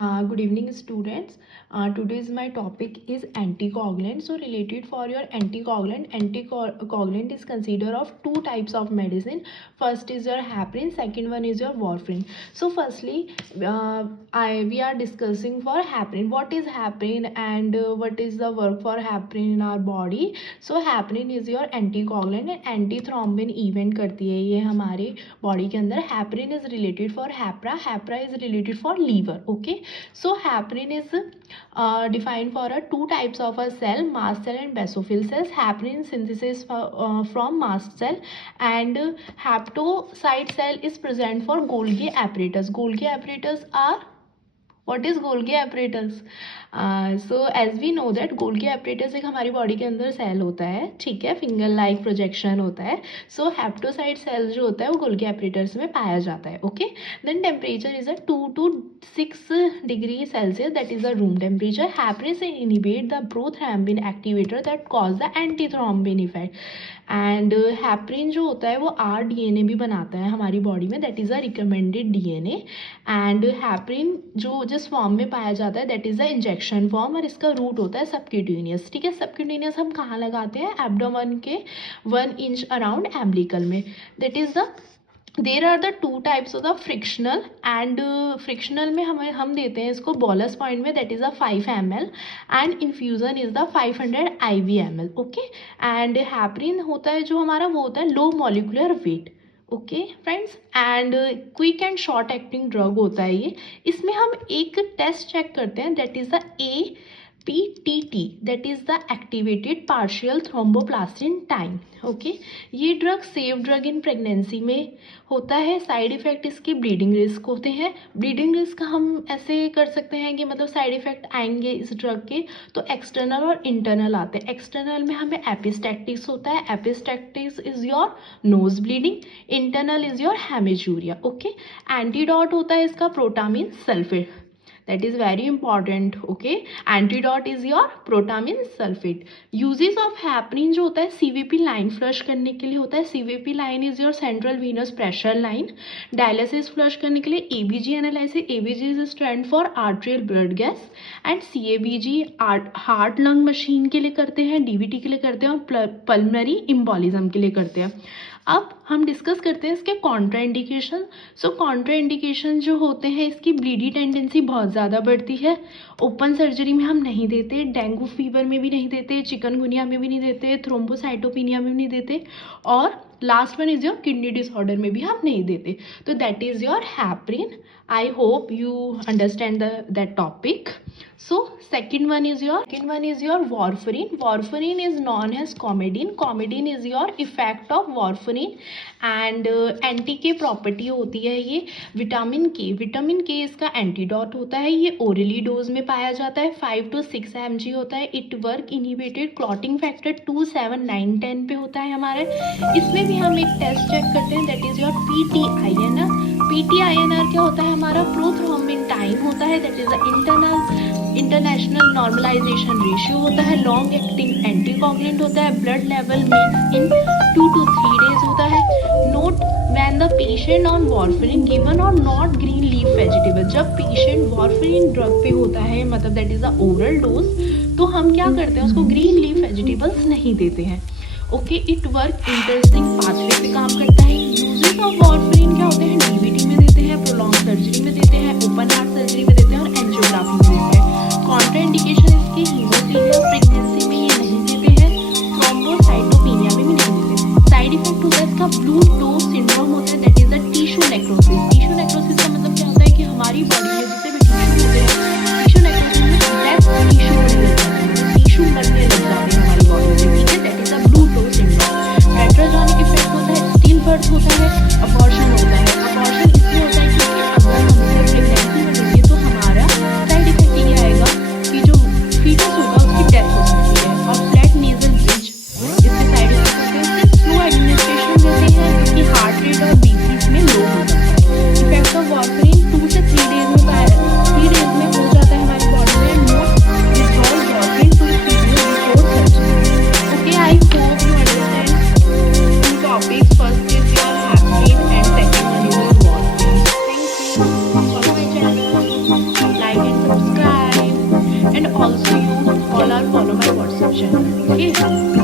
Good evening, students. Today's my topic is anticoagulant. So, related for your anticoagulant is considered of two types of medicine. First is your heparin. Second one is your warfarin. So, firstly, we are discussing for heparin. What is heparin and what is the work for heparin in our body? So, heparin is your anticoagulant and antithrombin event करती है ये हमारे body के अंदर. Heparin is related for hepar is related for liver. Okay, so heparin is defined for two types of a cell, mast cell and basophil cells. Heparin synthesis from mast cell and hepatocyte cell is present for Golgi apparatus. Golgi apparatus are, what is Golgi apparatus? So as we know that Golgi apparatus एक हमारी body के अंदर cell होता है, ठीक है, finger like projection होता है. सो हेप्टोसाइट सेल जो होता है वो Golgi apparatus में पाया जाता है. Okay, then temperature is 2 to 6 degree Celsius, that is the room temperature. Heparin से inhibit the prothrombin activator that cause the antithrombin effect. And heparin जो होता है वो rDNA भी बनाता है हमारी बॉडी में, that is a recommended DNA. And heparin जो जिस फॉर्म में पाया जाता है that is the injection form और इसका रूट होता है सबक्यूटेनियस. ठीक है, सबक्यूटेनियस हम कहाँ लगाते हैं? एब्डोमेन के 1 इंच अराउंड एम्ब्लिकल में. That is the there are the two types of the fractional and fractional में हम देते हैं इसको बॉलस पॉइंट में, that is the 5 ml and infusion is the 500 IVml. Okay, and heparin होता है जो हमारा वो होता है low molecular weight. Okay friends, and quick and short acting drug होता है ये. इसमें हम एक टेस्ट चेक करते हैं, that is the APTT, that is the activated partial thromboplastin time. Okay, ये drug safe drug in pregnancy में होता है. साइड इफ़ेक्ट इसके ब्लीडिंग रिस्क होते हैं. ब्लीडिंग रिस्क हम ऐसे कर सकते हैं कि मतलब साइड इफ़ेक्ट आएंगे इस ड्रग के तो एक्सटर्नल और इंटरनल आते हैं. एक्सटर्नल में हमें एपिस्टैक्टिस होता है. Epistaxis is your nose bleeding, internal is your haematuria. Okay, antidote होता है इसका protamine sulphate, that is very important. okay, antidote is your protamine sulfate. uses of heparin जो होता है CVP लाइन फ्लश करने के लिए होता है. CVP line is your central venous pressure line. Dialysis flush करने के लिए ABG analysis. ABG is stand for arterial blood gas. And CABG heart lung machine के लिए करते हैं, DVT के लिए करते हैं और पल्मनरी इम्बोलिज्म के लिए करते हैं. अब हम डिस्कस करते हैं इसके कॉन्ट्राइंडिकेशन. सो कॉन्ट्राइंडिकेशन जो होते हैं इसकी ब्लीडी टेंडेंसी बहुत ज़्यादा बढ़ती है. ओपन सर्जरी में हम नहीं देते, डेंगू फीवर में भी नहीं देते, चिकनगुनिया में भी नहीं देते, थ्रोम्बोसाइटोपिनिया में भी नहीं देते, और last one is your kidney disorder में भी हम नहीं देते. तो that is your heparin. I hope you understand that topic. So second one is your warfarin. Warfarin is known as Coumadin. Coumadin is your effect of warfarin and anti के property होती है ये. विटामिन के इसका antidote होता है. ये orally dose में पाया जाता है. 5 to 6 mg होता है. It work inhibited clotting factor 2, 7, 9, 10 पे होता है हमारे. इसमें भी हम एक टेस्ट चेक करते हैं, that is your PTINR. PTINR क्या होता है? हमारा प्रोथ्रोम्बिन टाइम होता है, that is the international normalisation ratio होता है. लॉन्ग एक्टिंग एंटीकॉगुलेंट होता है. Blood level means in 2 to 3 days होता है. Note when the patient on warfarin given और नॉट ग्रीन लीफ वेजिटेबल. जब पेशेंट वॉरफेरिन ड्रग पे होता है, मतलब that is the oral dose, तो हम क्या करते हैं उसको ग्रीन लीफ वेजिटेबल्स नहीं देते हैं. Okay, it work interesting pathway पे काम करता है. यूजेस ऑफ वॉरफेरिन क्या होते हैं? DVT में देते हैं, प्रोलॉन्ग सर्जरी में देते हैं, ओपन हार्ट सर्जरी में देते हैं और एंजियोग्राफी में देते हैं. कॉन्ट्राइंडिकेशन इसके हीमोफीलिया, प्रेगनेंसी में ये नहीं देते हैं. थ्रोम्बोसाइटोपिनिया में भी नहीं देते हैं. साइड इफेक्ट होता है इसका ब्लू डोज सिंड्रोम होता है, that is the tissue necrosis. Tissue necrosis का मतलब क्या होता है कि हमारी बॉडी में जितने भी टिश्यू होते हैं, टिश्यू नेक्रोसिस में डेड टिश्यू होने लग जाते हैं, टिश्यू मरने लग जाते हैं हमारी बॉडी में. ठीक है, that is the blue dose syndrome. Teratogenic effect होता है, स्टिल बर्थ होता है, अबॉर्शन होता है. अबॉर्शन इसलिए होता है क्योंकि अगर हमसे प्रेगनेंसी में लगी तो हमारा साइड इफेक्ट ये आएगा कि जो फीटस होगा उसकी डेथ हो सकती है. और फ्लैट नेजल ब्रिज इसके साइड इफेक्ट होते हैं. स्लो एडमिनिस्ट्रेशन देते हैं क्योंकि हार्ट रेट और BP इसमें लो हो जाता है. इफेक्ट ऑफ वॉरफेरिन 2 से 3 days में हो जाता है हमारी बॉडी में. Note withdrawal warfarin 2 to 3 days before surgery. Okay, I hope you understand two topics. First is your heparin and second one is your warfarin. Thank you. Follow my channel, like and and also you all are follow my WhatsApp channel. Okay.